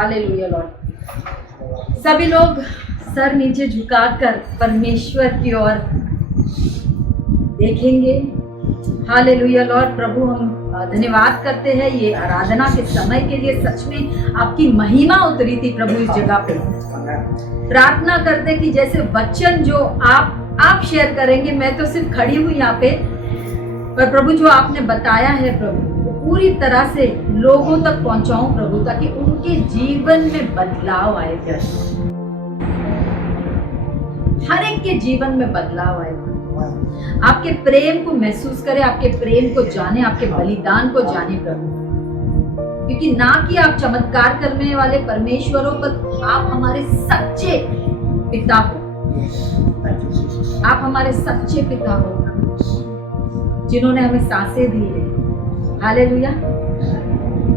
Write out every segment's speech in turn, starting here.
Hallelujah Lord. सभी लोग sir नीचे झुकाकर परमेश्वर की ओर देखेंगे। Hallelujah Lord. प्रभु हम धन्यवाद करते हैं ये आराधना के समय के लिए। सच में आपकी महिमा उतरी थी प्रभु इस जगह पे। प्रार्थना करते कि जैसे वचन जो आप शेयर करेंगे, मैं तो सिर्फ खड़ी हुई यहाँ पे, पर प्रभु जो आपने बताया है प्रभु पूरी तरह से लोगों तक पहुंचाऊं प्रभु, ताकि उनके जीवन में बदलाव आए। हर एक के जीवन में बदलाव आए। आपके प्रेम को महसूस करें, आपके प्रेम को जाने, आपके बलिदान को जाने प्रभु। क्योंकि ना कि आप चमत्कार करने वाले परमेश्वर हो, पर आप हमारे सच्चे पिता हो। आप हमारे सच्चे पिता हो जिन्होंने हमें सांसें दी है। हालेलुया।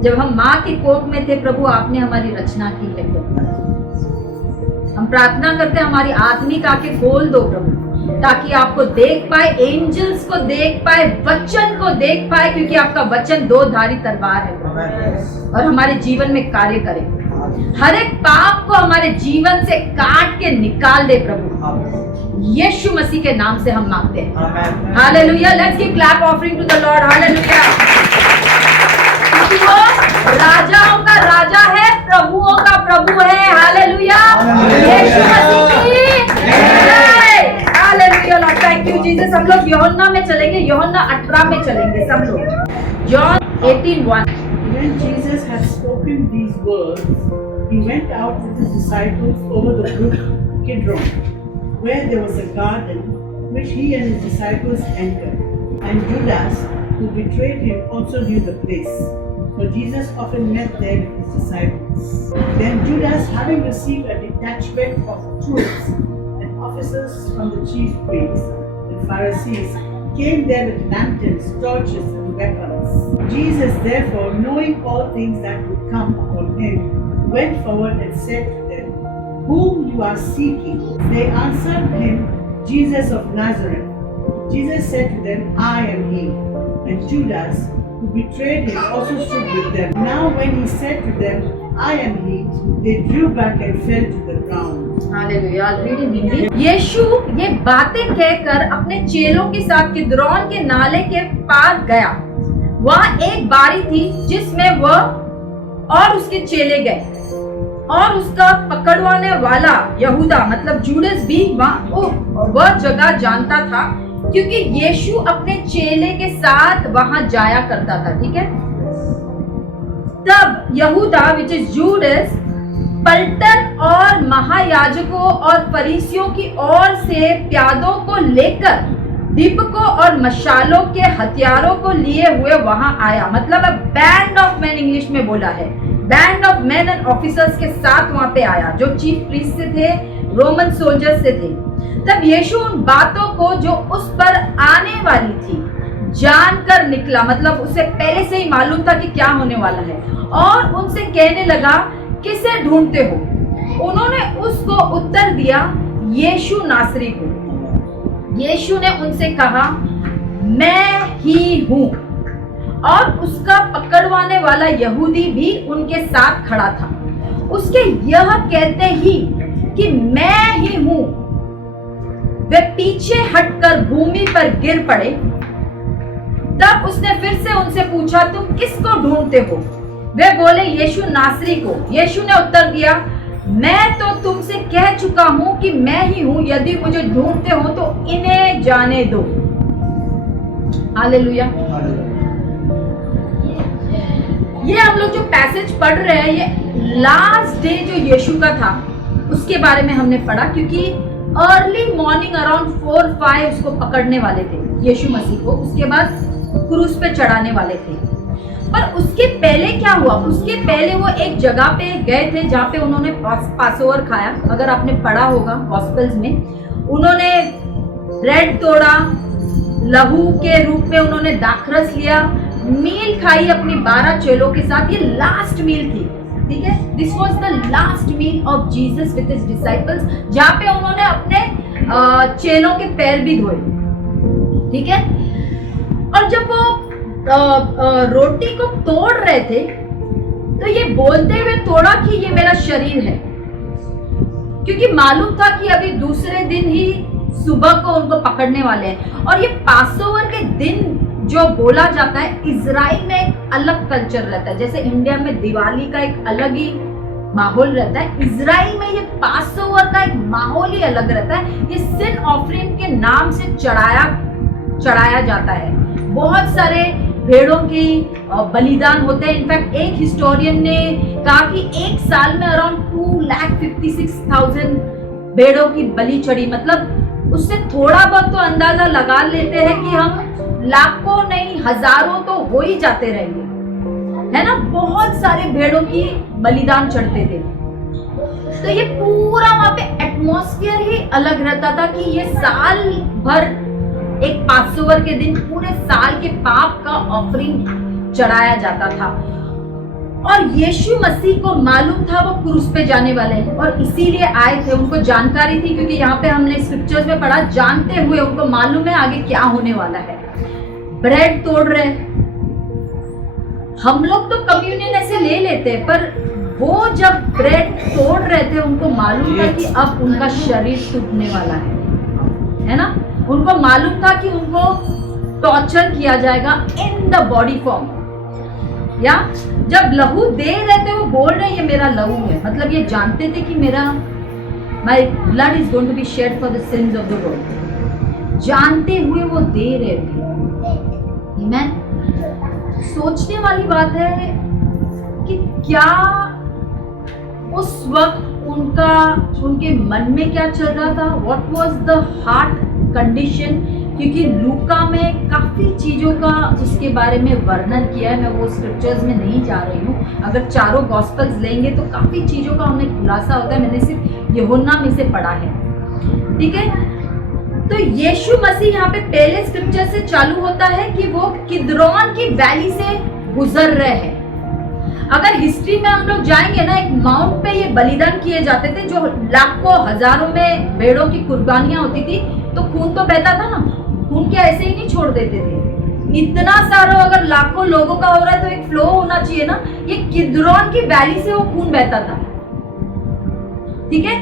जब हम माँ की कोख में थे प्रभु, आपने हमारी रचना की है प्रभु। हम प्रार्थना करते हैं हमारी आत्मिक आंखें खोल दो प्रभु, ताकि आपको देख पाए, एंजल्स को देख पाए, वचन को देख पाए, क्योंकि आपका वचन दो धारी तलवार है प्रभु, और हमारे जीवन में कार्य करे। हर एक पाप को हमारे जीवन से काट के निकाल दे प्रभु। यीशु मसीह के नाम से हम मांगते हैं। Hallelujah. Let's give clap offering to the Lord. Hallelujah. वो राजाओं का राजा है, प्रभुओं का प्रभु है। हालेलुया। यीशु मसीह की जय। Hallelujah Lord. Thank you Jesus. हम लोग यूहन्ना में चलेंगे, यूहन्ना 18 में चलेंगे सब लोग। John 18:1। When Jesus had spoken these words, he went out with his disciples over the brook Kidron, where there was a garden which he and his disciples entered. And Judas, who betrayed him, also knew the place, for Jesus often met there with his disciples. Then Judas, having received a detachment of troops and officers from the chief priests and Pharisees, came there with lanterns, torches, and weapons. Jesus, therefore, knowing all things that would come upon him, went forward and said to them, "Whom you are seeking?" They answered him, "Jesus of Nazareth." Jesus said to them, "I am he." And Judas, who betrayed him, also stood with them. Now when he said to them, "I am he," they drew back and fell to the ground. Hallelujah. Read in Hindi. यीशु ये बातें कहकर अपने चेलों के साथ Kidron के नाले के पार गया। वहाँ एक बारी थी जिसमें वह और उसके चेले गए, और उसका पकड़वाने वाला यहूदा मतलब जूडस भी वह जगह जानता था, क्योंकि यीशु अपने चेले के साथ वहां जाया करता था। ठीक है। तब यहूदा विच इज जूडस पलटन और महायाजकों और फरीसियों की ओर से प्यादों को लेकर दीपकों और मशालों के हथियारों को लिए हुए वहां आया। मतलब बैंड ऑफ मैन इंग्लिश में बोला है। Band of man and officers के साथ वहां पे आया, जो चीफ प्रीस्ट से थे, रोमन सोल्जर्स से थे। तब यीशु उन बातों को जो उस पर आने वाली थी जानकर निकला। मतलब उसे पहले से ही मालूम था कि क्या होने वाला है, और उनसे कहने लगा, किसे ढूंढते हो? उन्होंने उसको उत्तर दिया, यीशु नासरी को। यीशु ने उनसे कहा, मैं ही हूं। और उसका पकड़वाने वाला यहूदी भी उनके साथ खड़ा था। उसके यह कहते ही कि मैं ही हूं, वे पीछे हटकर भूमि पर गिर पड़े। तब उसने फिर से उनसे पूछा, तुम किसको ढूंढते हो? वे बोले, यीशु नासरी को। यीशु ने उत्तर दिया, मैं तो तुमसे कह चुका हूं कि मैं ही हूं। यदि मुझे ढूंढते हो तो इन्हें जाने दो। हालेलुया। ये हम लोग जो पैसेज पढ़ रहे हैं, ये लास्ट डे जो यीशु का था उसके बारे में हमने पढ़ा, क्योंकि अर्ली मॉर्निंग अराउंड 4-5 उसको पकड़ने वाले थे यीशु मसीह को, उसके बाद क्रूस पे चढ़ाने वाले थे। पर उसके पहले क्या हुआ? उसके पहले वो एक जगह पे गए थे जहाँ पे उन्होंने पासओवर खाया। अगर आपने पढ़ा होगा गॉस्पेल्स में, उन्होंने ब्रेड तोड़ा, लहू के रूप में उन्होंने दाखरस लिया, मील खाई अपनी 12 चेलों के साथ। ये लास्ट मील थी। ठीक है। This was the last meal of Jesus with his disciples, जहाँ पे उन्होंने अपने चेलों के पैर भी धोए। ठीक है। और जब वो रोटी को तोड़ रहे थे तो ये बोलते हुए तोड़ा कि ये मेरा शरीर है, क्योंकि मालूम था कि अभी दूसरे दिन ही सुबह को उनको पकड़ने वाले हैं। और ये पासओवर के दिन जो बोला जाता है, इजराइल में एक अलग कल्चर रहता है। जैसे इंडिया में दिवाली का एक अलग ही माहौल रहता है, इजराइल में ये पासओवर का एक माहौल ही अलग रहता है। ये सिन ऑफरिंग के नाम से चढ़ाया जाता है। बहुत सारे भेड़ों की बलिदान होते हैं। इनफैक्ट एक हिस्टोरियन ने कहा कि एक साल में अराउंड 2,56,000 भेड़ों की बलि चढ़ी। मतलब उससे थोड़ा बहुत तो अंदाजा लगा लेते हैं कि हम लाखों नहीं हजारों तो हो ही जाते रहेंगे, है ना। बहुत सारे भेड़ों की बलिदान चढ़ते थे। तो ये पूरा वहां पे एटमॉस्फेयर ही अलग रहता था कि ये साल भर एक पासओवर के दिन पूरे साल के पाप का ऑफरिंग चढ़ाया जाता था। और यीशु मसीह को मालूम था वो क्रूस पे जाने वाले हैं और इसीलिए आए थे। उनको जानकारी थी, क्योंकि यहाँ पे हमने स्क्रिप्चर्स में पढ़ा, जानते हुए उनको मालूम है आगे क्या होने वाला है। ब्रेड तोड़ रहे, हम लोग तो कम्युनियन ऐसे ले लेते हैं, पर वो जब ब्रेड तोड़ रहे थे उनको मालूम था कि अब उनका शरीर टूटने वाला है ना। उनको मालूम था कि उनको टॉर्चर किया जाएगा इन द बॉडी फॉर्म। या जब लहू दे रहे थे वो बोल रहे हैं ये मेरा लहू है, मतलब ये जानते थे कि my blood is going to be shed for the sins of the world. जानते हुए वो दे रहे थे। आमीन। सोचने वाली बात है कि क्या उस वक्त उनके मन में क्या चल रहा था, what was the heart condition. क्योंकि लूका में काफी चीजों का उसके बारे में वर्णन किया है। मैं वो स्क्रिप्चर्स में नहीं जा रही हूँ। अगर चारों गॉस्पेल्स लेंगे तो काफी चीजों का हमें खुलासा होता है। मैंने सिर्फ यूहन्ना में से पढ़ा है, ठीक है। तो यीशु मसीह यहाँ पे पहले स्क्रिप्चर से चालू होता है कि वो किद्रोन की वैली से गुजर रहे हैं। अगर हिस्ट्री में हम लोग जाएंगे ना, एक माउंट पे ये बलिदान किए जाते थे, जो लाखों हजारों में भेड़ों की कुर्बानियां होती थी, तो खून तो बहता था ना। खून क्या ऐसे ही नहीं छोड़ देते थे। इतना सारा अगर लाखों लोगों का हो रहा है तो एक फ्लो होना चाहिए ना। ये किद्रोन की वैली से वो खून बहता था, ठीक है।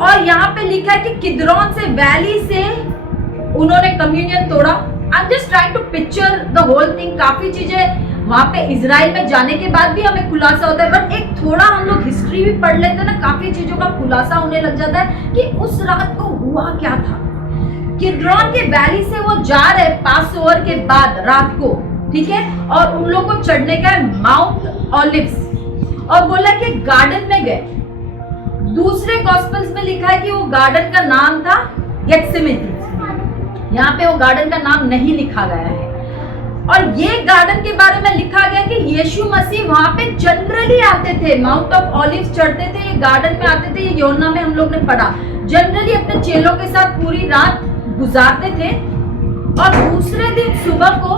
और यहाँ पे लिखा है कि किद्रोन से वैली से उन्होंने कम्युनियन तोड़ा। I am just trying to picture the whole thing. काफी चीजें वहां पे इजराइल में जाने के बाद भी हमें खुलासा होता है, बट एक थोड़ा हम लोग हिस्ट्री भी पढ़ लेते हैं ना, काफी चीजों का खुलासा होने लग जाता है कि उस रात को हुआ क्या था। किद्रोन के वैली से वो जा रहे पासओवर के बाद रात को, ठीक है। और उन लोगों को चढ़ने का है माउंट ऑलिव्स, और बोला कि गार्डन में गए। दूसरे गॉस्पेल्स में लिखा है कि वो गार्डन का नाम था गेत्सेमनी। यहाँ पे वो गार्डन का नाम नहीं लिखा गया है। और ये गार्डन के बारे में लिखा गया कि यीशु मसीह वहां पे जनरली आते थे, माउंट ऑफ ऑलिव्स चढ़ते थे, ये गार्डन में आते थे। ये यूहन्ना में हम लोग ने पढ़ा। जनरली अपने चेलों के साथ पूरी रात गुजारते थे और दूसरे दिन सुबह को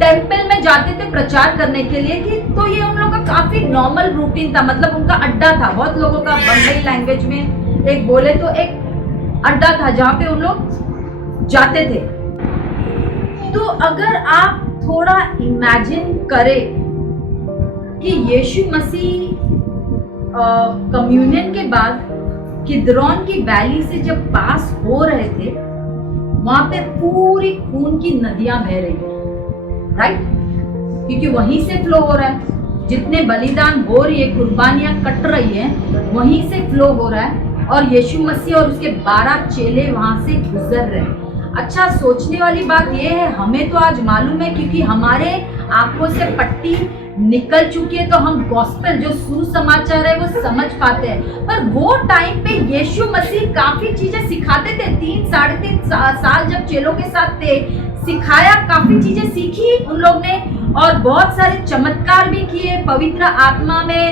टेंपल में जाते थे प्रचार करने के लिए। कि तो ये उन लोगों का काफी नॉर्मल रूटीन था, मतलब उनका अड्डा था। बहुत लोगों का बंगाली लैंग्वेज में एक बोले तो एक अड्डा था जहाँ पे उन लोग जाते थे। तो अगर आप थोड़ा इमेजिन करें कि यीशु मसीह कम्युनियन के बाद किद्रोन की वैली से जब पास हो रहे थे, वहां पे पूरी खून की नदियां बह रही है, राइट। क्योंकि वहीं से फ्लो हो रहा है, जितने बलिदान हो रही है, कुर्बानियां कट रही हैं, वहीं से फ्लो हो रहा है। और यीशु मसीह और उसके 12 चेले वहां से गुजर रहे हैं। अच्छा, सोचने वाली बात यह है, हमें तो आज मालूम है क्योंकि हमारे आंखों से पट्टी निकल चुकी है, तो हम गॉस्पेल जो सुसमाचार है वो समझ पाते हैं। पर वो टाइम पे यीशु मसीह काफी चीजें सिखाते थे। 3-3.5 साल जब चेलों के साथ थे, सिखाया, काफी चीजें सीखी उन लोग ने, और बहुत सारे चमत्कार भी किए। पवित्र आत्मा में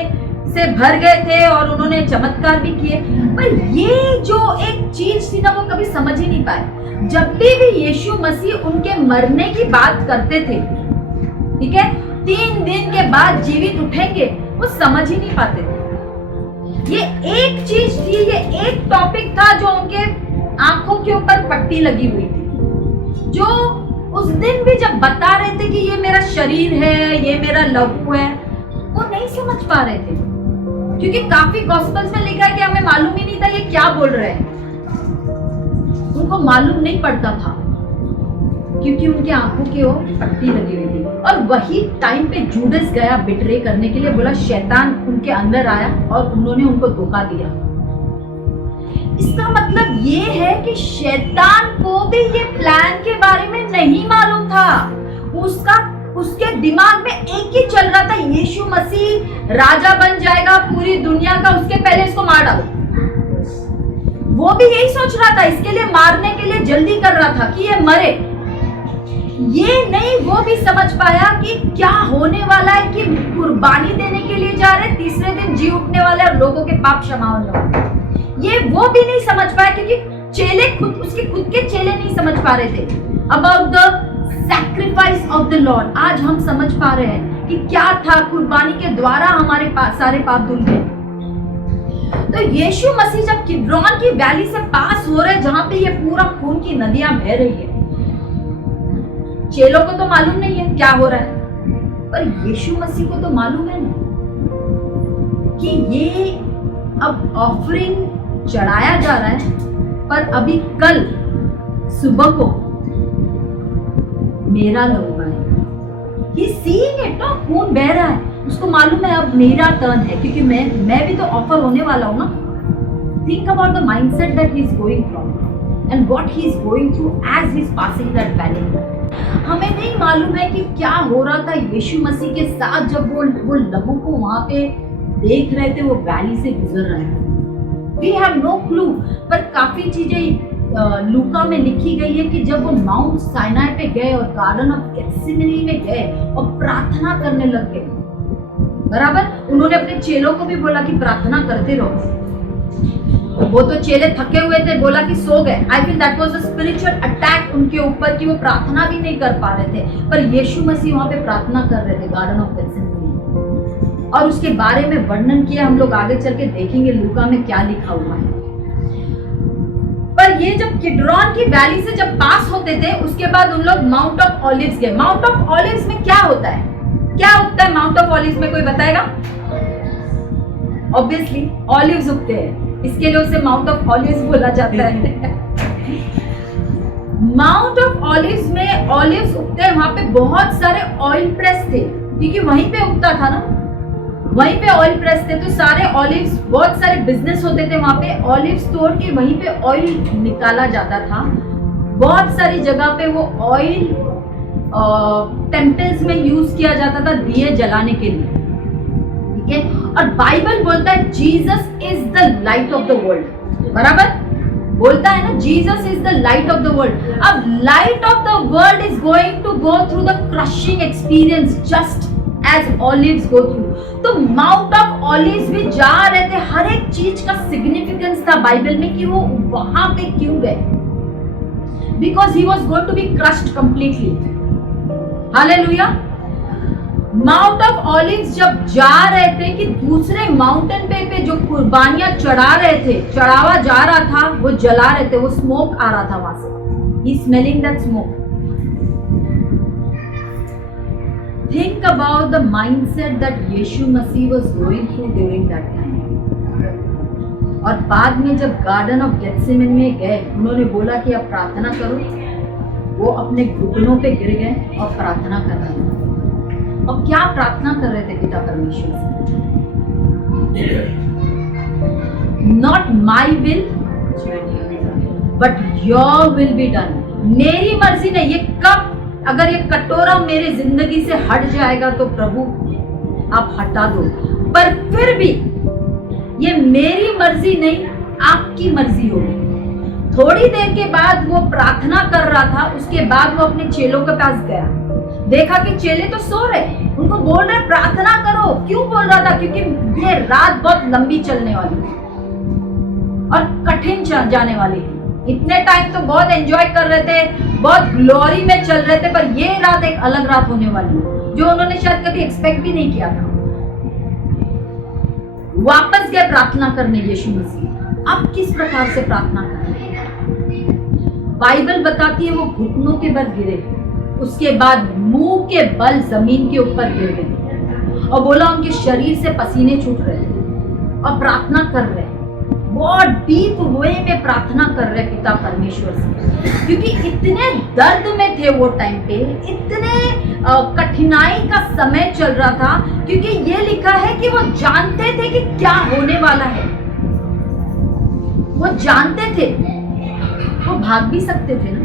से भर गए थे और उन्होंने चमत्कार भी किए। पर ये जो एक चीज थी ना, वो कभी समझ ही नहीं पाए। जब भी यीशु मसीह उनके मरने की बात करते थे, ठीक है, 3 दिन के बाद जीवित उठेंगे, वो समझ ही नहीं पाते थे। ये एक चीज थी, ये एक टॉपिक था जो उनके आंखों के ऊपर पट्टी लगी हुई थी। जो उस दिन भी जब बता रहे थे कि ये मेरा शरीर है, ये मेरा लहू है, समझ पा रहे थे, क्योंकि काफी गॉस्पेल्स में लिखा है कि हमें मालूम ही नहीं था ये क्या बोल रहे हैं। उनको मालूम नहीं पड़ता था क्योंकि उनके आंखों की ओर पट्टी लगी हुई थी। और वही टाइम पे जूडस गया बिट्रे करने के लिए, बोला शैतान उनके अंदर आया और उन्होंने उनको धोखा दिया। इसका मतलब ये है कि शैतान को भी ये प्लान के बारे में नहीं मालूम था। उसके दिमाग में एक ही चल रहा था, यीशु मसीह राजा बन जाएगा पूरी दुनिया का, उसके पहले इसको मार डालो। वो भी यही सोच रहा था, इसके लिए मारने के लिए जल्दी कर रहा था कि ये मरे। ये नहीं वो भी समझ पाया कि क्या होने वाला है, कि कुर्बानी देने के लिए जा रहे, तीसरे दिन जी उठने वाले और लोगों के पाप क्षमा होने वाले। ये वो भी नहीं समझ पाया क्योंकि चेले उसके खुद के चेले नहीं समझ पा रहे थे about the sacrifice of the Lord. आज हम समझ पा रहे हैं कि क्या था, कुर्बानी के द्वारा हमारे सारे पाप धुल गए। तो यीशु मसीह जब किड्रॉन की वैली से पास हो रहे, जहां पे ये पूरा खून की नदियां बह रही है, चेलों को तो मालूम नहीं है क्या हो रहा है, पर यीशु मसीह को तो मालूम है ना कि ये अब ऑफरिंग चढ़ाया जा रहा है, पर अभी कल सुबह को मेरा लहू आएगा। He's seeing it, ना खून बह रहा है, उसको मालूम है अब मेरा टर्न है, क्योंकि मैं भी तो ऑफर होने वाला हूं ना। Think about the mindset that he's going from and what he's going through as he's passing that valley. हमें नहीं मालूम है कि क्या हो रहा था यीशु मसीह के साथ जब वो लहू को वहां पे देख रहे थे, वो वैली से गुजर रहे हैं। We have no clue, पर काफी चीजें लूका में लिखी गई है कि जब वो माउंट साइनाई पे गए और गार्डन ऑफ गेत्सेमनी में गए और प्रार्थना करने लग गए, बराबर, उन्होंने अपने चेलों को भी बोला कि प्रार्थना करते रहो। वो तो चेले थके हुए थे, बोला कि सो गए। I feel that was a spiritual attack उनके ऊपर कि वो प्रार्थना भी नहीं कर पा रहे थे, पर यीशु मसीह वहां पे प्रार्थना कर रहे थे गार्डन ऑफ गेत्सेमनी। और उसके बारे में वर्णन किया, हम लोग आगे चल के देखेंगे लूका में क्या लिखा हुआ है। पर ये जब किड्रॉन की वैली से जब पास होते थे, उसके बाद उन लोग माउंट ऑफ ऑलिव्स गए। माउंट ऑफ ऑलिव्स में क्या होता है, क्या उगता है माउंट ऑफ ऑलिव्स में, कोई बताएगा? ऑब्वियसली ऑलिव्स उगते हैं, इसके लिए उसे माउंट ऑफ ऑलिव्स बोला जाता है। माउंट ऑफ ऑलिव्स में ऑलिव्स उगते हैं, वहां पे बहुत सारे ऑयल प्रेस थे, क्योंकि वहीं पे उगता था ना, वहीं पे ऑयल प्रेस थे, तो सारे ऑलिव्स, बहुत सारे बिजनेस होते थे वहां पे, ऑलिव्स तोड़ के वहीं पे ऑयल निकाला जाता था। बहुत सारी जगह पे वो ऑयल टेम्पल्स में यूज किया जाता था दिए जलाने के लिए, ठीक है। और बाइबल बोलता है Jesus is the light of the world, बराबर बोलता है ना, Jesus is the light of the world. अब light of the world is going to go through the crushing experience just as olives go through। तो Mount of Olives भी जा रहे थे, हर एक चीज का सिग्निफिकेंस था बाइबल में कि वो वहां पे क्यों गए, because he was going to be crushed completely. Hallelujah. Mount of Olives जब जा रहे थे कि दूसरे माउंटेन पे जो कुर्बानियां चढ़ा रहे थे, चढ़ावा जा रहा था, वो जला रहे थे, वो स्मोक आ रहा था वहां से, he smelling that smoke. Think about the mindset that Yeshu Masih was going through during that time। और बाद में जब गार्डन ऑफ गेत्सेमनी में गए, उन्होंने बोला कि अब प्रार्थना करो, वो अपने घुटनों पे गिर गए और प्रार्थना कर रहे थे। और क्या प्रार्थना कर रहे थे पिता परमेश्वर से? Not my will, but your will be done। मेरी मर्जी नहीं, ये कब, अगर ये कटोरा मेरे जिंदगी से हट जाएगा तो प्रभु आप हटा दो, पर फिर भी ये मेरी मर्जी नहीं, आपकी मर्जी होगी। थोड़ी देर के बाद वो प्रार्थना कर रहा था, उसके बाद वो अपने चेलों के पास गया, देखा कि चेले तो सो रहे, उनको बोल रहे प्रार्थना करो। क्यों बोल रहा था? क्योंकि ये रात बहुत लंबी चलने वाली थी और कठिन जाने वाली थी। इतने टाइम तो बहुत एंजॉय कर रहे थे, बहुत ग्लोरी में चल रहे थे, पर ये रात एक अलग रात होने वाली है जो उन्होंने शायद कभी एक्सपेक्ट भी नहीं किया था। वापस गए प्रार्थना करने यीशु मसीह। अब किस प्रकार से प्रार्थना कर रहे हैं? बाइबल बताती है वो घुटनों के बल गिरे, उसके बाद मुंह के बल जमीन के ऊपर गिर गए। और बोला उनके शरीर से पसीने छूट रहे थे और प्रार्थना कर रहे हैं, बहुत डीप वे में प्रार्थना कर रहे पिता परमेश्वर से, क्योंकि इतने दर्द में थे वो टाइम पे, इतने कठिनाई का समय चल रहा था, क्योंकि ये लिखा है कि वो जानते थे कि क्या होने वाला है। वो जानते थे, वो भाग भी सकते थे ना,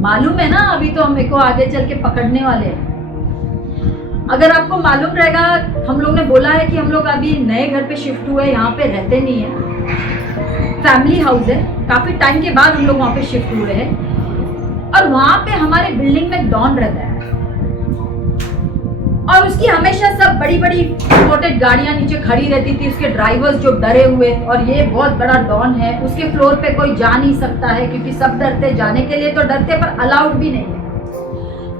मालूम है ना, अभी तो हम को आगे चल के पकड़ने वाले हैं। अगर आपको मालूम रहेगा, हम लोग ने बोला है कि हम लोग अभी नए घर पे शिफ्ट हुए, यहाँ पे रहते नहीं है, फैमिली हाउस है, काफी टाइम के बाद हम लोग वहाँ पे शिफ्ट हुए हैं। और वहाँ पे हमारे बिल्डिंग में डॉन रहता है और उसकी हमेशा सब बड़ी बड़ी इंपोर्टेड गाड़ियां नीचे खड़ी रहती थी, उसके ड्राइवर्स जो डरे हुए, और ये बहुत बड़ा डॉन है, उसके फ्लोर पे कोई जा नहीं सकता है क्योंकि सब डरते, जाने के लिए तो डरते पर अलाउड भी नहीं है।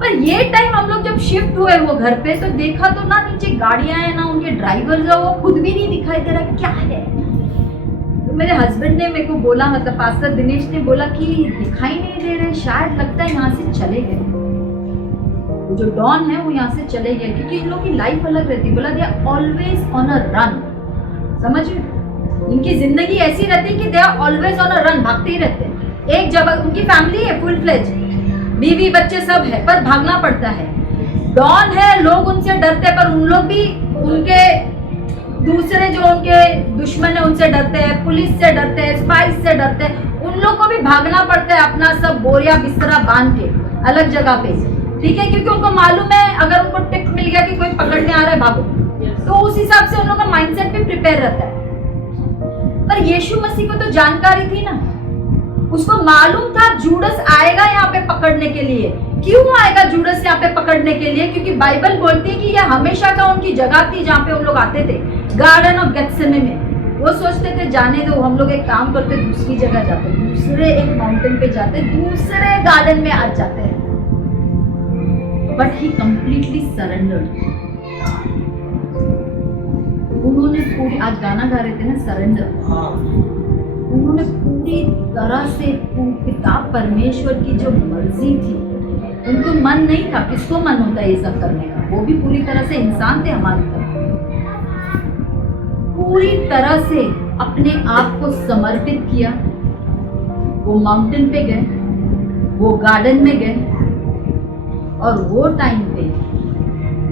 पर ये टाइम हम लोग जब शिफ्ट हुए वो घर पे, तो देखा तो ना नीचे गाड़ियां हैं ना उनके ड्राइवर्स है, वो खुद भी नहीं दिखाई दे रहा क्या है। तो मेरे हस्बैंड ने मेरे को बोला, मतलब पास्टर दिनेश ने बोला कि दिखाई नहीं दे रहे, शायद लगता है यहाँ से चले गए, जो डॉन है वो यहाँ से चले गए, क्योंकि इन लोगों की लाइफ अलग रहती है। बोला they are always on a run, समझ, इनकी जिंदगी ऐसी रहती है कि they are always on a run, भागते ही रहते हैं। एक जगह, उनकी फैमिली है फुल फ्लेज, बीवी बच्चे सब है, पर भागना पड़ता है। डॉन है, लोग उनसे डरते हैं, पर उन लोग भी उनके दूसरे जो उनके दुश्मन है उनसे डरते हैं, पुलिस से डरते हैं, स्पाइस से डरते हैं, उन लोग को भी भागना पड़ता है अपना सब बोरिया बिस्तरा बांध के अलग जगह पे, ठीक है, क्योंकि उनको मालूम है अगर उनको टिप मिल गया कि कोई पकड़ने आ रहा है भागो, तो उस हिसाब से उन लोगों का माइंडसेट भी प्रिपेयर रहता है। पर यीशु मसीह को तो जानकारी थी ना, उसको मालूम था जूडस आएगा यहाँ पे पकड़ने के लिए। क्यों आएगा जूडस यहाँ पे पकड़ने के लिए? क्योंकि बाइबल बोलती है कि यह हमेशा का उनकी जगह थी जहाँ पे उन लोग आते थे, गार्डन ऑफ गेत्सेमने में। वो सोचते थे जाने दो, हम लोग एक काम करते, दूसरी जगह जाते, दूसरे एक माउंटेन पे जाते, दूसरे गार्डन में आ जाते हैं। But he completely surrendered. उन्होंने पूरी, आज गाना गा रहे थे ना सरेंडर, उन्होंने पूरी तरह से पिता परमेश्वर की जो मर्जी थी, उनको मन नहीं था, किसको मन होता है ये सब करने का, वो भी पूरी तरह से इंसान थे हमारी तरह, पूरी तरह से अपने आप को समर्पित किया। वो माउंटेन पे गए, वो गार्डन में गए, और वो टाइम पे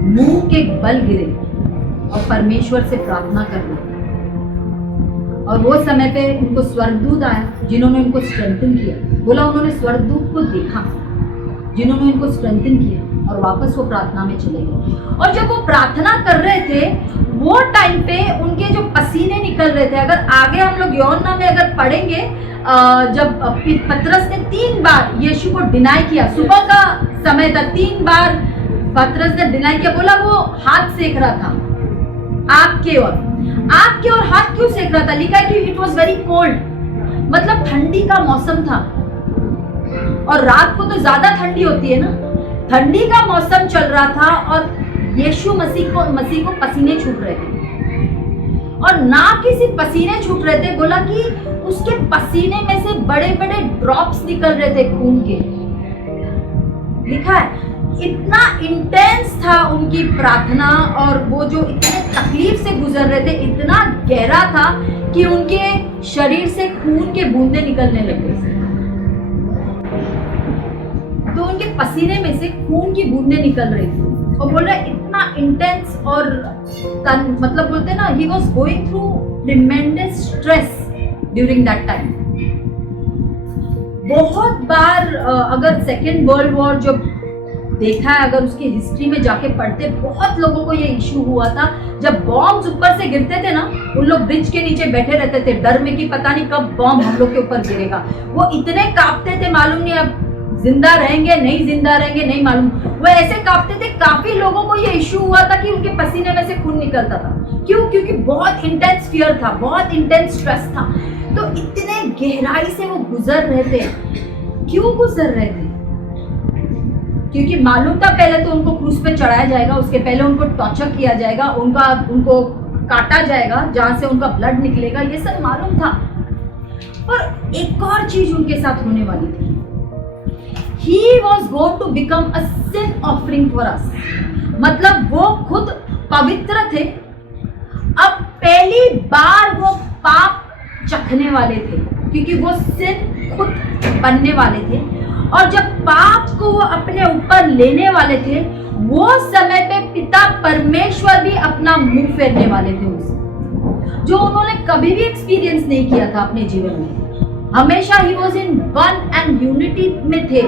मुंह के बल गिरे और परमेश्वर से प्रार्थना कर रहे। और वो समय पे उनको स्वर्गदूत आया जिन्होंने उनको स्ट्रेंथन किया। बोला उन्होंने स्वर्गदूत को देखा जिन्होंने उनको स्ट्रेंथन किया, और वापस वो प्रार्थना में चले गए। और जब वो प्रार्थना कर रहे थे वो टाइम पे उनके जो पसीने निकल रहे थे, अगर आगे हम लोग यूहन्ना में अगर पढ़ेंगे, जब पतरस ने 3 बार यीशु को डिनाई किया, सुबह का समय था, 3 बार पतरस ने डिनाई किया। बोला वो हाथ सेक रहा था आग के ओर हाथ क्यों सेक रहा था? लिखा है कि इट वॉज वेरी कोल्ड, मतलब ठंडी का मौसम था, और रात को तो ज्यादा ठंडी होती है ना, ठंडी का मौसम चल रहा था, और यीशु मसीह को पसीने छूट रहे थे। और ना किसी पसीने छूट रहे थे, बोला कि उसके पसीने में से बड़े बड़े ड्रॉप्स निकल रहे थे खून के। लिखा है इतना इंटेंस था उनकी प्रार्थना, और वो जो इतने तकलीफ से गुजर रहे थे, इतना गहरा था कि उनके शरीर से खून के बूंदे निकलने लगे, तो उनके पसीने में से खून की बूंदे निकल रही थी। और बोल रहे इतना इंटेंस, और मतलब बोलते ना, ही was going through tremendous stress during that time. बहुत बार अगर सेकेंड वर्ल्ड वॉर जो देखा है, अगर उसकी हिस्ट्री में जाके पढ़ते, बहुत लोगों को ये इशू हुआ था। जब बॉम्ब्स ऊपर से गिरते थे ना, उन लोग ब्रिज के नीचे बैठे रहते थे डर में कि पता नहीं कब बॉम्ब हम लोग के ऊपर गिरेगा। वो इतने कांपते थे, मालूम नहीं अब जिंदा रहेंगे नहीं जिंदा रहेंगे नहीं मालूम, वो ऐसे कांपते थे। काफी लोगों को ये इशू हुआ था कि उनके पसीने में से खून निकलता था। क्यों? क्योंकि बहुत इंटेंस फियर था, बहुत इंटेंस स्ट्रेस था। तो इतने गहराई से वो गुजर रहे थे। क्यों गुजर रहे थे? क्योंकि मालूम था पहले तो उनको क्रूस पे चढ़ाया जाएगा, उसके पहले उनको टॉर्चर किया जाएगा, उनको काटा जाएगा जहां से उनका ब्लड निकलेगा, ये सब मालूम था। और एक और चीज उनके साथ होने वाली थी, He was going to become a sin offering for us. मतलब वो खुद पवित्र थे, अब पहली बार वो पाप चखने वाले थे, क्योंकि वो सिन खुद बनने वाले थे। और जब पाप को वो अपने ऊपर लेने वाले थे, वो समय पे पिता परमेश्वर भी अपना मुंह फेरने वाले थे उससे, जो उन्होंने कभी भी एक्सपीरियंस नहीं किया था अपने जीवन में। हमेशा he was in one and unity में थे,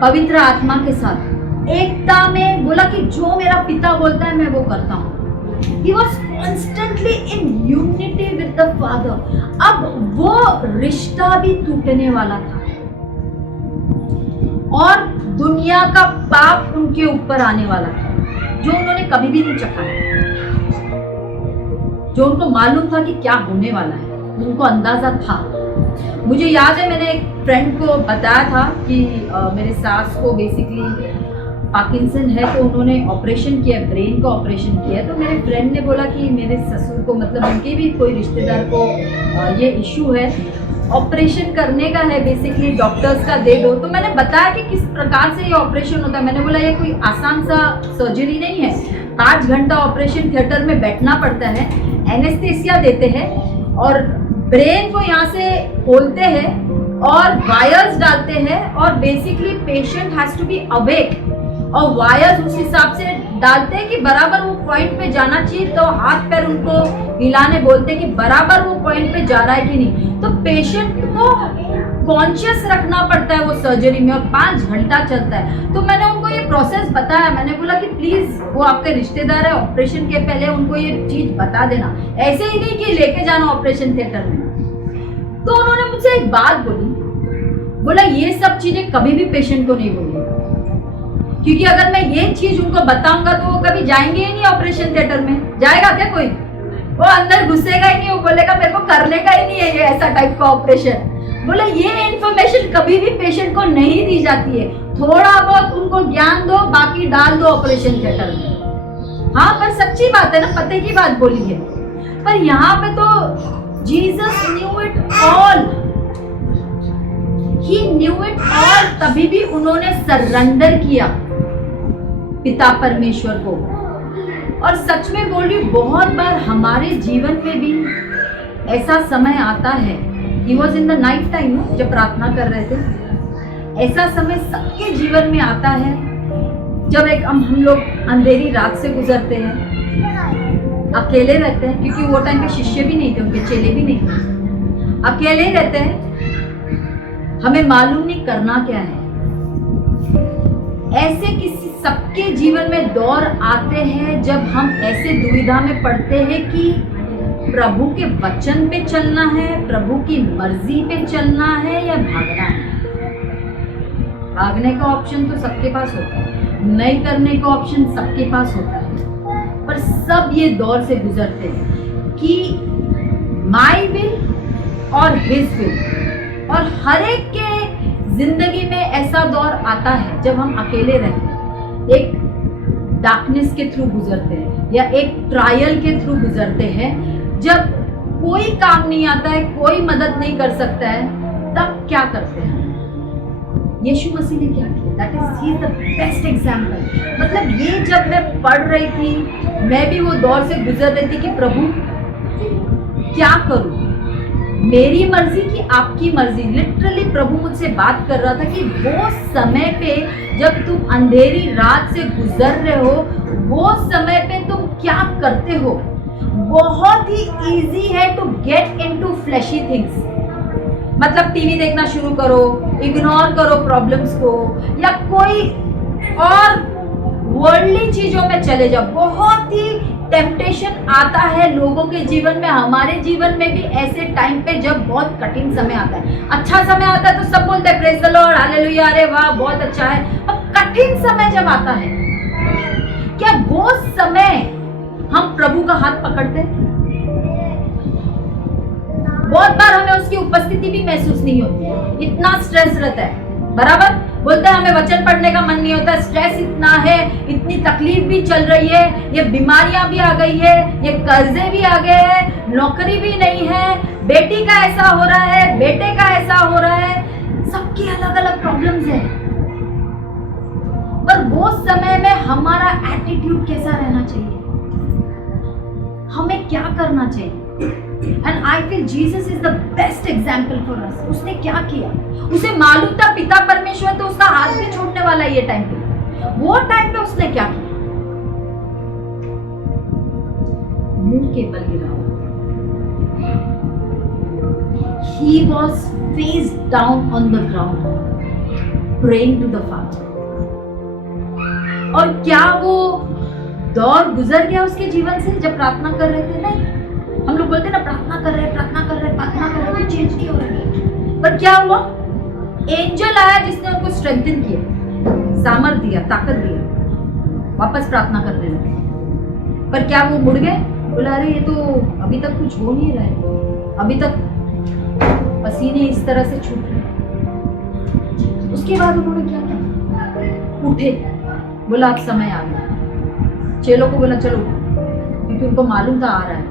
पवित्र आत्मा के साथ एकता में। बोला कि जो मेरा पिता बोलता है मैं वो करता हूँ। He was constantly in unity with the Father. अब वो रिश्ता भी टूटने वाला था और दुनिया का पाप उनके ऊपर आने वाला था, जो उन्होंने कभी भी नहीं चखा है, जो उनको मालूम था कि क्या होने वाला है, उनको अंदाजा था। मुझे याद है मैंने एक फ्रेंड को बताया था कि मेरे सास को बेसिकली पार्किंसन है, तो उन्होंने ऑपरेशन किया, ब्रेन का ऑपरेशन किया। तो मेरे फ्रेंड ने बोला कि मेरे ससुर को, मतलब उनके भी कोई रिश्तेदार को ये इशू है, ऑपरेशन करने का है, बेसिकली डॉक्टर्स का दे दो। तो मैंने बताया कि किस प्रकार से ये ऑपरेशन होता है। मैंने बोला ये कोई आसान सा सर्जरी नहीं है, 5 घंटा ऑपरेशन थिएटर में बैठना पड़ता है, एनेस्थेसिया देते हैं और ब्रेन को यहाँ से खोलते हैं और वायर्स डालते हैं और basically patient has to be awake, और वायर्स उस हिसाब से डालते हैं कि बराबर वो पॉइंट पे जाना चाहिए। तो हाथ पैर उनको हिलाने बोलते हैं कि बराबर वो पॉइंट पे जा रहा है कि नहीं। तो पेशेंट को कॉन्शियस रखना पड़ता है वो सर्जरी में, और 5 घंटा चलता है। तो मैंने उनको ये प्रोसेस बताया, मैंने बोला कि प्लीज वो आपके रिश्तेदार है, ऑपरेशन के पहले उनको ये चीज बता देना, ऐसे ही नहीं कि लेके जाना ऑपरेशन थिएटर में। तो उन्होंने मुझसे एक बात बोली, बोला ये सब चीजें कभी भी पेशेंट को नहीं बोली, क्योंकि अगर मैं ये चीज उनको बताऊंगा तो वो कभी जाएंगे ही नहीं ऑपरेशन थिएटर में। जाएगा क्या कोई? वो अंदर घुसेगा ही नहीं, वो बोलेगा मेरे को करने का ही नहीं है ये ऐसा टाइप का ऑपरेशन। बोले ये इन्फॉर्मेशन कभी भी पेशेंट को नहीं दी जाती है, थोड़ा बहुत उनको ज्ञान दो, बाकी डाल दो ऑपरेशन थिएटर में। हाँ, पर सच्ची बात है ना, पते की बात बोली है। पर यहाँ पे तो Jesus knew it all, he knew it all. तभी भी उन्होंने सरेंडर किया पिता परमेश्वर को। और सच में बोल रही, बहुत बार हमारे जीवन में भी ऐसा समय आता है, He was in the night time, जब प्रार्थना कर रहे थे, ऐसा समय सबके जीवन में आता है जब एक हम लोग अंधेरी रात से गुजरते हैं, अकेले रहते हैं, क्योंकि वो टाइम पे शिष्य भी नहीं थे, उनके चेले भी नहीं थे, अकेले रहते हैं, हमें मालूम नहीं करना क्या है। ऐसे किसी सबके जीवन में दौर आते हैं जब हम ऐसे दुविधा में पड़ते हैं कि प्रभु के वचन पे चलना है, प्रभु की मर्जी पे चलना है या भागना है। भागने का ऑप्शन तो सबके पास होता है, नहीं करने का ऑप्शन सबके पास होता है, पर सब ये दौर से गुजरते हैं कि माई विल और हिज विल। और हर एक के जिंदगी में ऐसा दौर आता है जब हम अकेले रहते हैं, एक डार्कनेस के थ्रू गुजरते हैं या एक ट्रायल के थ्रू गुजरते हैं, जब कोई काम नहीं आता है, कोई मदद नहीं कर सकता है, तब क्या करते हैं? यीशु मसीह ने क्या किया? That is he the best example. मतलब ये जब मैं पढ़ रही थी, मैं भी वो दौर से गुजर रही थी कि प्रभु क्या करूं, मेरी मर्जी की आपकी मर्जी। लिटरली प्रभु मुझसे बात कर रहा था कि वो समय पे जब तुम अंधेरी रात से गुजर रहे हो, वो समय पे तुम क्या करते हो। बहुत ही इजी है to get into flashy things, मतलब टीवी देखना शुरू करो, इग्नोर करो प्रॉब्लम्स को, या कोई और वर्ल्डली चीजों में चले जाओ। बहुत ही टेम्पटेशन आता है लोगों के जीवन में, हमारे जीवन में भी ऐसे टाइम पे जब बहुत कठिन समय आता है। अच्छा समय आता है तो सब बोलते हैं प्रेज द लॉर्ड, हालेलुया, अरे वाह बहुत अच्छा है। और कठिन समय जब आता है, क्या वो समय हम प्रभु का हाथ पकड़ते हैं? बहुत बार हमें उसकी उपस्थिति भी महसूस नहीं होती है, इतना स्ट्रेस रहता है। बराबर बोलते हैं हमें वचन पढ़ने का मन नहीं होता, स्ट्रेस इतना है, इतनी तकलीफ भी चल रही है, ये बीमारियां भी आ गई है, ये कर्जे भी आ गए हैं, नौकरी भी नहीं है, बेटी का ऐसा हो रहा है, बेटे का ऐसा हो रहा है, सबकी अलग अलग प्रॉब्लम्स है। पर वो समय में हमारा एटीट्यूड कैसा रहना चाहिए, हमें क्या करना चाहिए। And I feel Jesus is the best example for us. उसने क्या किया, उसे मालूम था पिता परमेश्वर तो उसका हाथ भी छूटने वाला है ये टाइम पे। वो टाइम पे उसने क्या किया, मुंह के बल गिरा। He was face down on the ground, praying to the Father. और क्या वो दौर गुजर गया उसके जीवन से जब प्रार्थना कर रहे थे? नहीं। हम लोग बोलते ना प्रार्थना कर रहे, कुछ चेंज नहीं हो रहा। पर क्या हुआ? एंजल आया जिसने उनको स्ट्रेंथन किया, सामर्थ दिया, ताकत दिया, वापस प्रार्थना करने लगे। पर क्या वो मुड़ गए? बोला अरे ये तो अभी तक कुछ हो नहीं रहा है, अभी तक पसीने इस तरह से छूट रहे। उसके बाद उन्होंने क्या किया? उठे, बोला अब समय आ गया। चेलों को बोला चलो, क्योंकि उनको मालूम था आ रहा है।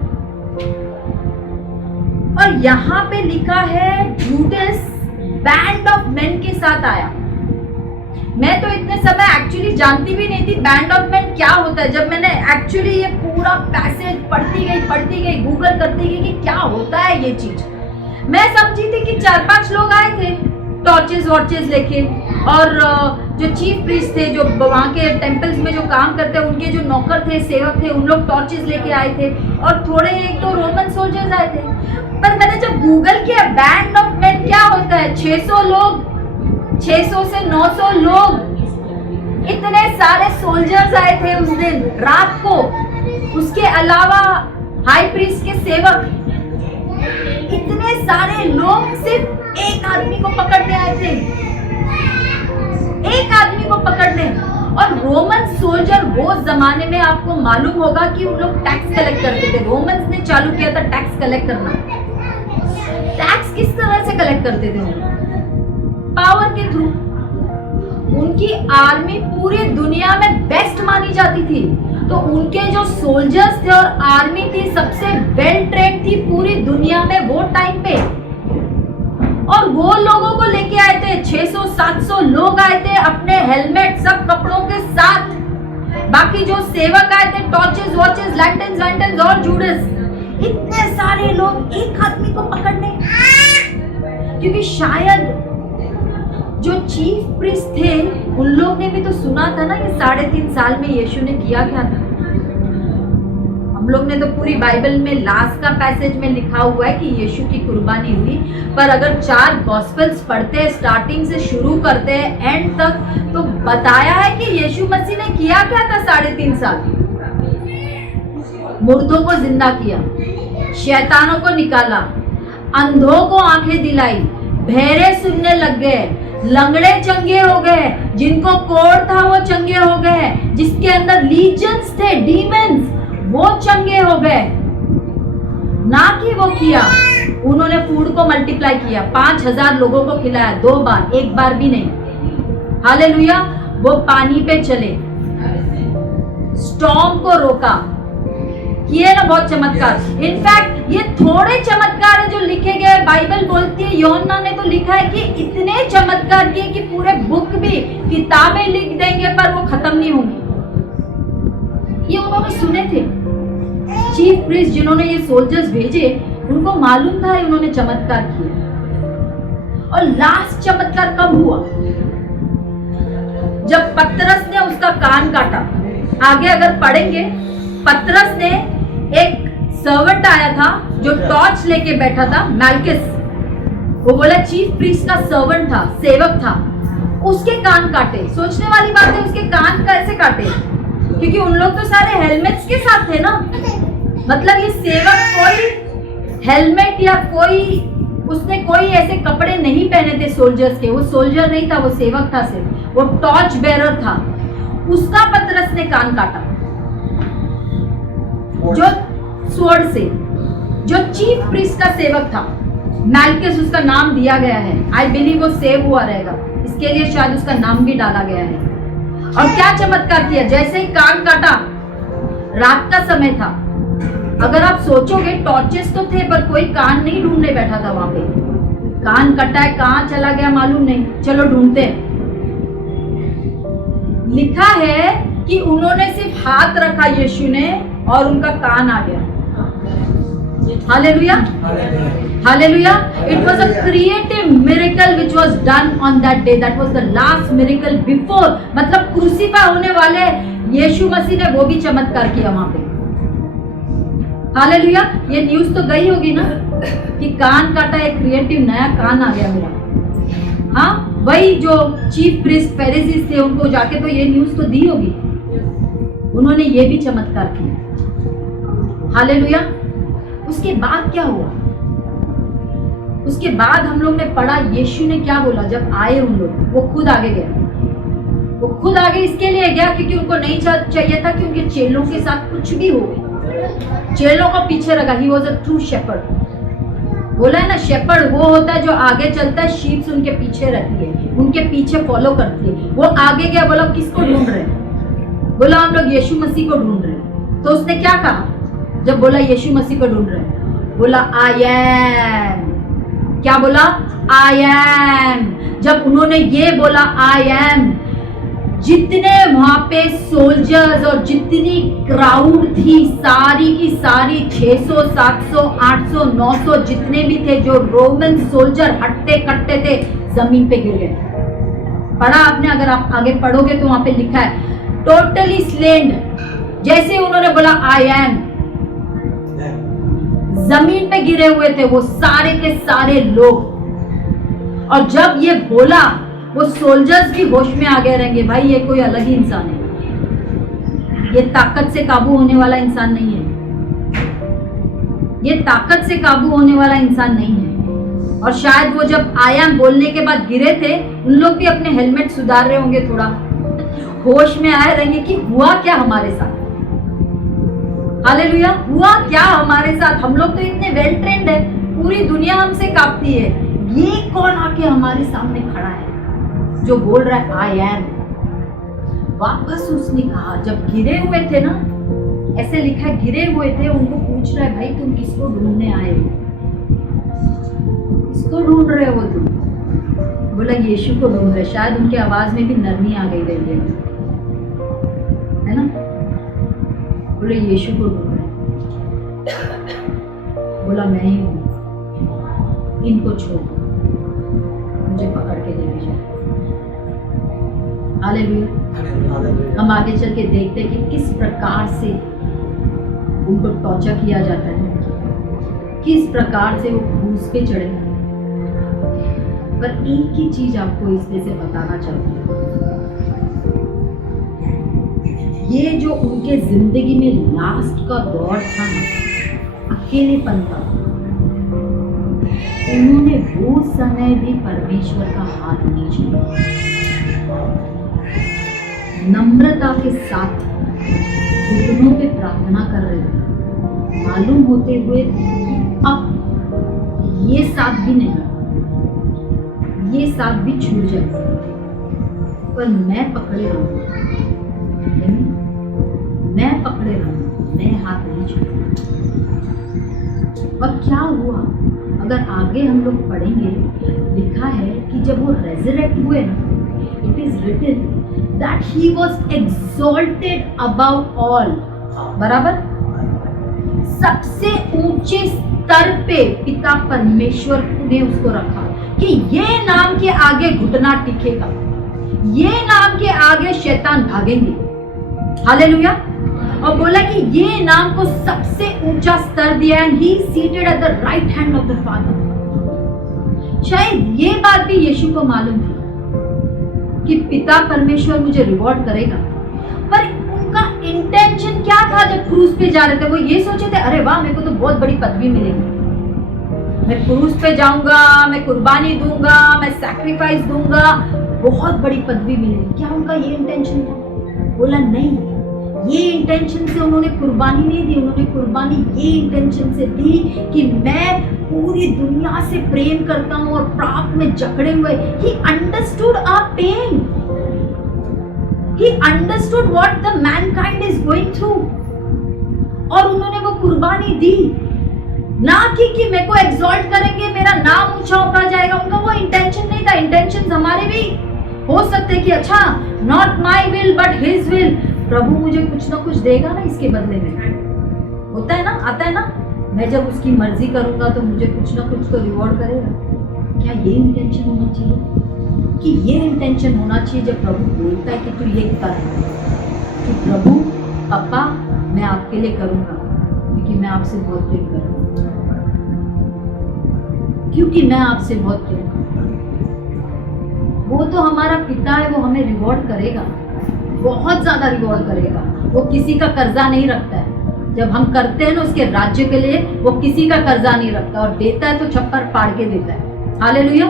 और यहाँ पे लिखा है जूडस बैंड ऑफ मेन के साथ आया। मैं तो इतने समय एक्चुअली जानती भी नहीं थी बैंड ऑफ मेन क्या होता है। जब मैंने एक्चुअली ये पूरा पैसेज पढ़ती गई, गूगल करती गई कि क्या होता है ये चीज, मैं समझी थी कि 4-5 लोग आए थे टॉर्चेस वॉर्चेस लेके, और जो चीफ प्रीस्ट थे, जो वहाँ के टेम्पल्स में जो काम करते हैं, उनके जो नौकर थे, सेवक थे, उन लोग टॉर्चेस लेके आए थे, और थोड़े एक तो रोमन सोल्जर्स आए थे। पर मैंने जब गूगल किया बैंड ऑफ मेन क्या होता है, 600 लोग, 600 से 900 लोग, इतने सारे सोल्जर्स आए थे उस दिन रात को। उसके अलावा हाई प्रीस्ट के सेवक, इतने सारे लोग सिर्फ एक आदमी को पकड़ने आए थे, एक आदमी को पकड़ने। और रोमन सोल्जर वो जमाने में आपको मालूम होगा कि उन लोग टैक्स कलेक्ट करते थे। रोमन्स ने चालू किया था टैक्स कलेक्ट करना। टैक्स किस तरह से कलेक्ट करते थे? पावर के थ्रू। उनकी आर्मी पूरी दुनिया में बेस्ट मानी जाती थी, तो उनके जो सोल्जर्स थे और आर्मी थी सबसे वेल ट्रेन थी पूरी दुनिया में वो टाइम पे। और वो लोगों को लेके आए थे, 600-700 लोग आए थे अपने हेलमेट सब कपड़ों के साथ। बाकी जो सेवक आए थे टॉर्चेस वॉचेस लैंटर्न्स और जूडस, इतने सारे लोग एक आदमी को पकड़ने। क्योंकि शायद जो चीफ प्रीस्ट थे उन लोग ने भी तो सुना था ना ये 3.5 साल में यीशु ने किया क्या था। हम लोग ने तो पूरी बाइबल में लास्ट का पैसेज में लिखा हुआ है कि यीशु की कुर्बानी हुई, पर अगर 4 गॉस्पेल्स पढ़ते हैं, स्टार्टिंग से शुरू करते हैं एंड तक, तो बताया है कि यीशु मसीह ने किया क्या था 3.5 साल। मुर्दों को जिंदा किया, शैतानों को निकाला, अंधों को आंखें दिलाई, बहरे सुनने लग गए, लंगड़े चंगे हो गए, जिनको कोढ़ था वो चंगे हो गए, जिसके अंदर लीजन्स थे, डीमंस, वो चंगे हो गए। ना कि वो किया, उन्होंने फूड को मल्टीप्लाई किया, 5000 लोगों को खिलाया 2 बार, 1 बार भी नहीं। हालेलुया। वो पानी पे चले, स्टॉर्म को रोका, किए ना बहुत चमत्कार। इनफैक्ट ये थोड़े चमत्कार है जो लिखे गए, बाइबल बोलती है, योहन्ना ने तो लिखा है कि इतने चमत्कार किए कि पूरे बुक भी, किताबें लिख देंगे पर वो खत्म नहीं होंगी। ये उन्होंने सुने थे। चीफ प्रीस्ट जिन्होंने ये सोल्जर्स भेजे, उनको मालूम था उन्होंने चमत्कार किए। और लास्ट चमत्कार कब हुआ? जब पतरस ने उसका कान काटा। आगे अगर पढ़ेंगे, पतरस ने, एक सर्वेंट आया था जो टॉर्च लेके बैठा था, मैल्किस, वो बोला चीफ प्रीस्ट का सर्वेंट था, सेवक था, उसके कान काटे। सोचने वाली बात है, उसके कान कैसे काटे? क्योंकि उन लोग तो सारे हेलमेट्स के साथ थे ना। मतलब ये सेवक कोई हेलमेट या कोई, उसने कोई ऐसे कपड़े नहीं पहने थे सोल्जर्स के। वो सोल्जर नहीं था, वो सेवक था, सिर्फ वो टॉर्च बेरर था। उसका पतरस ने कान काटा, जो स्वॉर्ड से, जो चीफ प्रीस्ट का सेवक था, मैल्किस उसका नाम दिया गया है। आई बिलीव वो सेव हुआ रहेगा, इसके लिए शायद उसका नाम भी डाला गया है। और क्या चमत्कार किया? जैसे ही कान काटा, रात का समय था, अगर आप सोचोगे टॉर्चेस तो थे पर कोई कान नहीं ढूंढने बैठा था वहां पे। कान कटा है, कहां चला गया मालूम नहीं, चलो ढूंढते हैं। लिखा है कि उन्होंने सिर्फ हाथ रखा यीशु ने और उनका कान आ गया। Hallelujah, hallelujah. It was a creative miracle which was done on that day. That was the last miracle before, मतलब क्रूसीफाई होने वाले यीशु मसीह ने वो भी चमत्कार किया वहां पे। हालेलुया। ये न्यूज तो गई होगी ना कि कान काटा, एक क्रिएटिव नया कान आ गया मेरा। हाँ, वही जो चीफ प्रीस्ट फरीसीज थे उनको जाके तो ये न्यूज तो दी होगी। उन्होंने ये भी चमत्कार किया। हालेलुया। उसके बाद क्या हुआ? उसके बाद हम लोग ने पढ़ा यीशु ने क्या बोला जब आए उन लोग, वो खुद आगे गया। वो खुद आगे इसके लिए गया क्योंकि उनको नहीं चाहिए था कि उनके चेलों के साथ कुछ भी हो। चेलों को पीछे रखा। He was a true shepherd. बोला है ना, शेपर्ड वो होता है जो आगे चलता है, शीप्स उनके पीछे रहती है, उनके पीछे फॉलो करती है। वो आगे गया, बोला किसको ढूंढ रहे हैं? बोला हम लोग यीशु मसीह को ढूंढ रहे हैं। तो उसने क्या कहा जब बोला यीशु मसीह को ढूंढ रहे हैं? बोला आई एम। क्या बोला? I am. जब उन्होंने ये बोला आई एम, जितने वहां पे सोल्जर्स और जितनी क्राउड थी, सारी की सारी 600, 700, 800, 900 जितने भी थे जो रोमन सोल्जर हटते कटते थे, जमीन पे गिर गए। पढ़ा आपने? अगर आप आगे पढ़ोगे तो वहां पे लिखा है टोटली स्लेन्ड। जैसे उन्होंने बोला आई एम, जमीन पे गिरे हुए थे वो सारे के सारे लोग। और जब ये बोला, वो सोल्जर्स भी होश में आ गए रहेंगे, भाई ये कोई अलग ही इंसान है, ये ताकत से काबू होने वाला इंसान नहीं है, ये ताकत से काबू होने वाला इंसान नहीं है। और शायद वो जब आया बोलने के बाद गिरे थे, उन लोग भी अपने हेलमेट सुधार रहे होंगे, थोड़ा होश में आए रहेंगे कि हुआ क्या हमारे साथ। हालेलुया। हुआ क्या हमारे साथ? हम लोग तो इतने वेल ट्रेंड है, पूरी दुनिया हमसे कांपती है, ये कौन आके हमारे सामने खड़ा है जो बोल रहा है आई एम। वापस उसने कहा, जब गिरे हुए थे ना, ऐसे लिखा है गिरे हुए थे, उनको पूछ रहा है भाई तुम किसको ढूंढने आए हो? किसको ढूंढ रहे हो तुम? बोला यीशु को ढूंढ रहे। शायद उनकी आवाज में भी नरमी आ गई रही है ना। बोले यीशु को ढूंढ रहे। बोला मैं ही हूँ, इनको छोड़, मुझे पकड़ के लेके जाओ। हालेलुया। हम आगे चल के देखते हैं कि किस प्रकार से उनको टॉर्चर किया जाता है, किस प्रकार से वो क्रूस पे चढ़े। पर एक ही चीज आपको इसमें से बताना चाहती हूँ, ये जो उनके जिंदगी में लास्ट का दौर था ना, अकेलेपन का, उन्होंने वो समय भी परमेश्वर का हाथ नहीं छोड़ा। नम्रता के साथ घुटनों पे प्रार्थना कर रहे थे, मालूम होते हुए कि अब ये साथ भी नहीं, ये साथ भी छूट जाए, पर मैं पकड़े रहूंगा, मैं पकड़े रहूंगा, मैं हाथ नहीं छोड़ूंगा। और क्या हुआ? अगर आगे हम लोग पढ़ेंगे, लिखा है कि जब वो रेजरेक्ट हुए ना, it is written that he was exalted above all। बराबर? सबसे ऊंचे स्तर पे पिता परमेश्वर ने उसको रखा कि ये नाम के आगे घुटना टिकेगा, ये नाम के आगे शैतान भागेंगे। हालेलुया। और बोला कि ये नाम को सबसे ऊंचा स्तर दिया, and he seated at the right hand of the father. शायद ये बात भी यीशु को मालूम थी कि पिता परमेश्वर मुझे रिवॉर्ड करेगा, पर उनका इंटेंशन क्या था? जब क्रूस पे जा रहे थे, वो ये सोचे थे अरे वाह, मेरे को तो बहुत बड़ी पदवी मिलेगी, मैं क्रूस पे जाऊंगा, मैं कुर्बानी दूंगा, मैं सैक्रिफाइस दूंगा, बहुत बड़ी पदवी मिलेगी। क्या उनका ये इंटेंशन था? बोला नहीं, ये इंटेंशन से उन्होंने कुर्बानी नहीं दी, उन्होंने कुर्बानी ये इंटेंशन से दी कि मैं पूरी दुनिया से प्रेम करता हूं और पाप में जकड़े हुए। He understood our pain. He understood what the mankind is going through. और उन्होंने वो कुर्बानी दी, ना कि मेरे को एक्सॉल्ट करेंगे, मेरा नाम ऊंचा होता जाएगा। उनका वो इंटेंशन नहीं था। इंटेंशन हमारे भी हो सकता है कि अच्छा not my will but his will, प्रभु मुझे कुछ ना कुछ देगा ना इसके बदले में। होता है ना, आता है ना, मैं जब उसकी मर्जी करूंगा तो मुझे कुछ ना कुछ तो रिवॉर्ड करेगा। क्या ये इंटेंशन होना चाहिए? कि ये इंटेंशन होना चाहिए जब प्रभु बोलता है कि तू ये कर, कि प्रभु पापा मैं आपके लिए करूंगा क्योंकि मैं आपसे बहुत प्रेम करूंगा, क्योंकि मैं आपसे बहुत प्रेम करूंगा। वो तो हमारा पिता है, वो हमें रिवॉर्ड करेगा, बहुत ज्यादा रिवॉर्ड करेगा। वो किसी का कर्जा नहीं रखता है। जब हम करते हैं ना उसके राज्य के लिए, वो किसी का कर्जा नहीं रखता, और देता है तो छप्पर फाड़ के देता है। हालेलुया।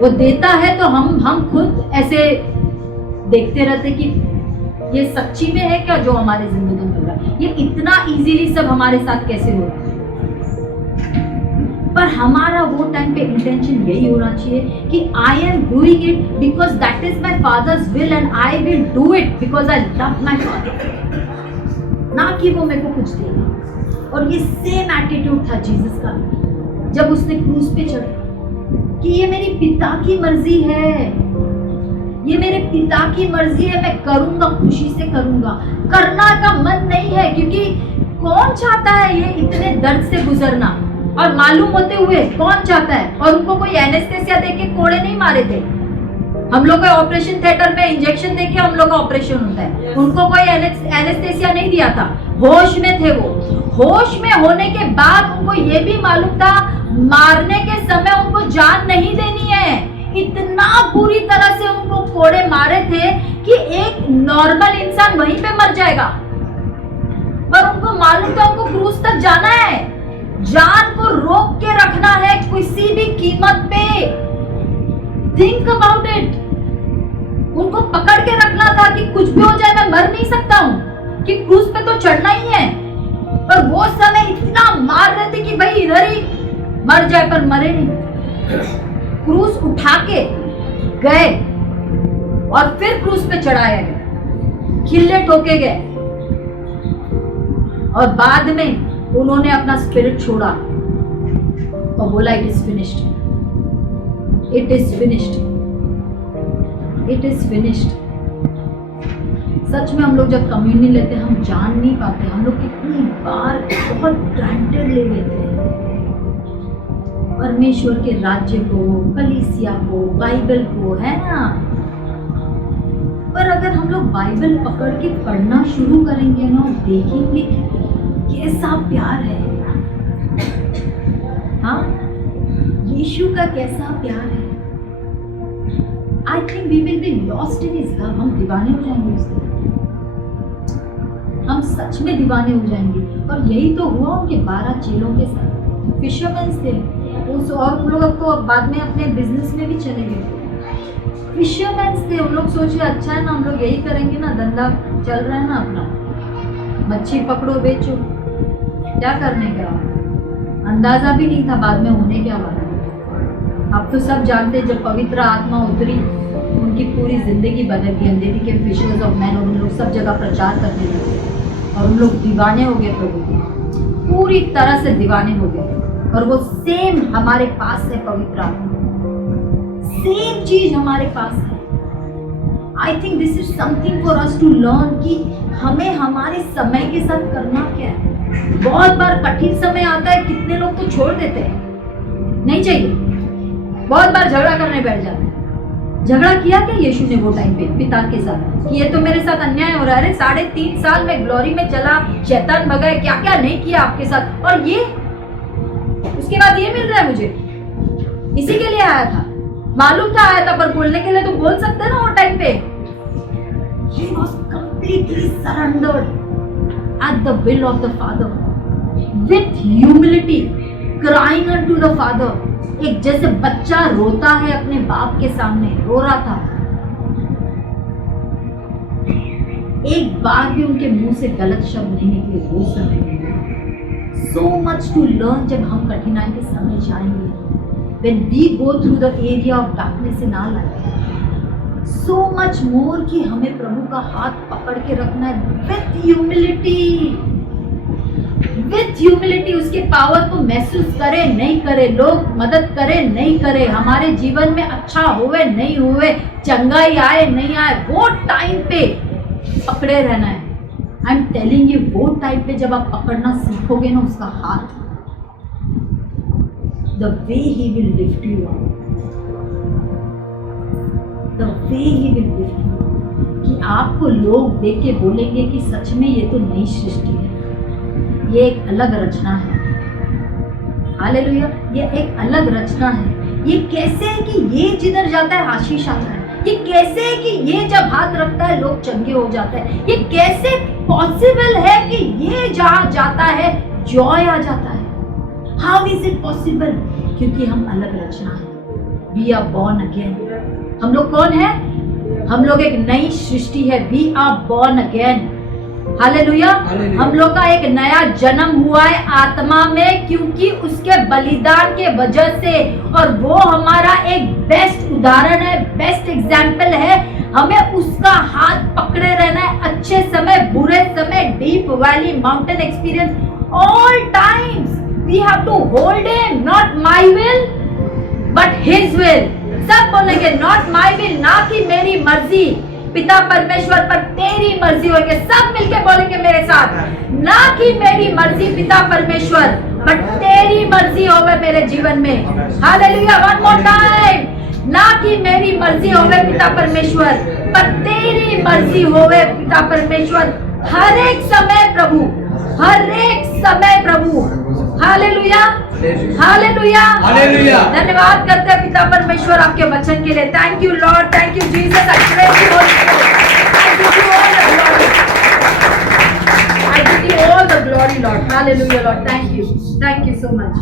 वो देता है तो हम खुद ऐसे देखते रहते कि ये सच्ची में है क्या जो हमारे जिंदगी में हो रहा है, ये इतना इजीली सब हमारे साथ कैसे हो रहा है। पर हमारा वो टाइम पे इंटेंशन यही होना चाहिए कि I am doing it because that is my father's will and I will do it because I love my father, ना कि वो मेरे को कुछ देगा। और ये सेम एटीट्यूड था जीसस का जब उसने क्रूस पे चढ़ा, कि ये मेरी पिता की मर्जी है, ये मेरे पिता की मर्जी है, मैं करूंगा, खुशी से करूंगा। करना का मन नहीं है, क्योंकि कौन चाहता है ये इतने दर्द से गुजरना, और मालूम होते हुए कौन चाहता है। और उनको कोई एनेस्थेसिया देके कोड़े नहीं मारे थे। हम लोग को ऑपरेशन थिएटर में इंजेक्शन देके हम लोग का ऑपरेशन होता है, उनको कोई एनेस्थेसिया नहीं दिया था। होश में थे वो, होश में होने के बाद उनको ये भी मालूम था मारने के समय उनको जान नहीं देनी है। इतना बुरी तरह से उनको कोड़े मारे थे कि एक नॉर्मल इंसान वहीं पे मर जाएगा, पर उनको मालूम था उनको क्रूस तक जाना है, जान को रोक के रखना है किसी भी कीमत पे। Think about it. उनको पकड़ के रखना था कि कुछ भी हो जाए मैं मर नहीं सकता हूं, कि क्रूस पे तो चढ़ना ही है। पर वो समय इतना मार रहे थे कि भाई इधर ही मर जाए, पर मरे नहीं। क्रूस उठा के गए और फिर क्रूस पे चढ़ाया गया, खिल्ले ठोके गए, और बाद में उन्होंने अपना स्पिरिट छोड़ा और बोला it is finished, it is finished, it is finished. सच में हम लोग जब कम्युनियन लेते हैं हम जान नहीं पाते, हम लोग कितनी बार बहुत ग्रांटेड ले लेते हैं परमेश्वर के राज्य को, कलीसिया को, बाइबल को, है ना। पर अगर हम लोग बाइबल पकड़ के पढ़ना शुरू करेंगे ना, देखेंगे कैसा प्यार है, हाँ, यीशु का कैसा प्यार है। I think we will be lost in his love. हम दीवाने हो जाएंगे उसके, हम सच में दीवाने हो जाएंगे। और यही तो हुआ उनके 12 चेलों के साथ। फिशरमैन थे उस, और उन लोग तो बाद में अपने बिजनेस में भी चले गए। फिशरमैन थे, उन लोग सोचे अच्छा है ना, हम लोग यही करेंगे ना, धंधा चल रहा है ना अपना, मच्छी पकड़ो बेचो, क्या करने का। अंदाजा भी नहीं था बाद में होने क्या वाला। अब तो सब जानते, जब पवित्र आत्मा उतरी उनकी पूरी जिंदगी बदल गई। अंधेरी के फिशर्स ऑफ मैन, और उन लोग सब जगह प्रचार करने लगे और उन लोग दीवाने हो गए प्रभु के, पूरी तरह से दीवाने हो गए। और वो सेम हमारे पास है, पवित्र आत्मा सेम चीज हमारे पास है। I think this is something for us to learn कि हमें हमारे समय के साथ करना क्या है। बहुत बार कठिन समय आता है, कितने लोग तो छोड़ देते हैं, नहीं चाहिए, बहुत बार झगड़ा करने बैठ जाते हैं। झगड़ा किया क्या यीशु ने वो टाइम पे पिता के साथ कि ये तो मेरे साथ अन्याय हो रहा है। अरे 3.5 साल में ग्लोरी में चला, शैतान भगाए, क्या क्या नहीं किया आपके साथ, और ये उसके बाद ये मिल रहा है मुझे। इसी के लिए आया था, मालूम था आया था, पर बोलने के लिए तो बोल सकते ना वो टाइम पे। He was completely surrendered at the will of the Father with humility, crying unto the Father। एक जैसे बच्चा रोता है अपने बाप के सामने, रो रहा था। एक बार भी उनके मुंह से गलत शब्द नहीं निकले वो समय में। So much to learn जब हम कठिनाई के समय जाएंगे, when we go through the area of darkness in our life, so much more कि हमें प्रभु का हाथ पकड़ के रखना है with humility, विथ ह्यूमिलिटी उसके पावर को महसूस करे नहीं करे, लोग मदद करे नहीं करे, हमारे जीवन में अच्छा होवे नहीं होवे, चंगाई आए नहीं आए, वो टाइम पे पकड़े रहना है। आई एम टेलिंग यू, वो टाइम पे जब आप पकड़ना सीखोगे ना उसका हाथ, the way he will lift you up, the way he will lift you, कि आपको लोग देख के बोलेंगे कि सच में ये तो नई सृष्टि है, ये एक अलग रचना है। हालेलुया, ये एक अलग रचना है। ये कैसे है कि ये जिधर जाता है आशीष आता है, ये कैसे है कि ये जब हाथ रखता है लोग चंगे हो जाते हैं, ये कैसे पॉसिबल है कि ये जहाँ जाता है जॉय आ जाता है। How is it possible? क्योंकि हम अलग रचना है। We are born again. हम लोग कौन है? हम लोग एक नई सृष्टि है। We are born again. Hallelujah. हम लोग का एक नया जन्म हुआ है आत्मा में, क्योंकि उसके बलिदान के वजह से, और वो हमारा एक बेस्ट उदाहरण है, बेस्ट एग्जाम्पल है। हमें उसका हाथ पकड़े रहना है, अच्छे समय, बुरे समय, deep valley, mountain experience, all times we have to hold him. Not my will but his will. सब बोलेंगे नॉट माय विल, ना कि मेरी मर्जी, पिता परमेश्वर पर तेरी मर्जी होगी। सब मिलके बोलेंगे मेरे साथ, ना कि मेरी मर्जी पिता परमेश्वर, बट तेरी मर्जी होवे मेरे जीवन में। हालेलुया। वन मोर टाइम, ना कि मेरी मर्जी होवे पिता परमेश्वर, पर तेरी मर्जी होवे पिता परमेश्वर। हर एक समय प्रभु, हर एक समय प्रभु। Hallelujah, hallelujah, hallelujah. धन्यवाद करते हैं पिता परमेश्वर आपके वचन के लिए। Thank you Lord, thank you Jesus. I praise you Holi spirit. I give you all the glory, I give you all the glory Lord. Hallelujah Lord, thank you so much.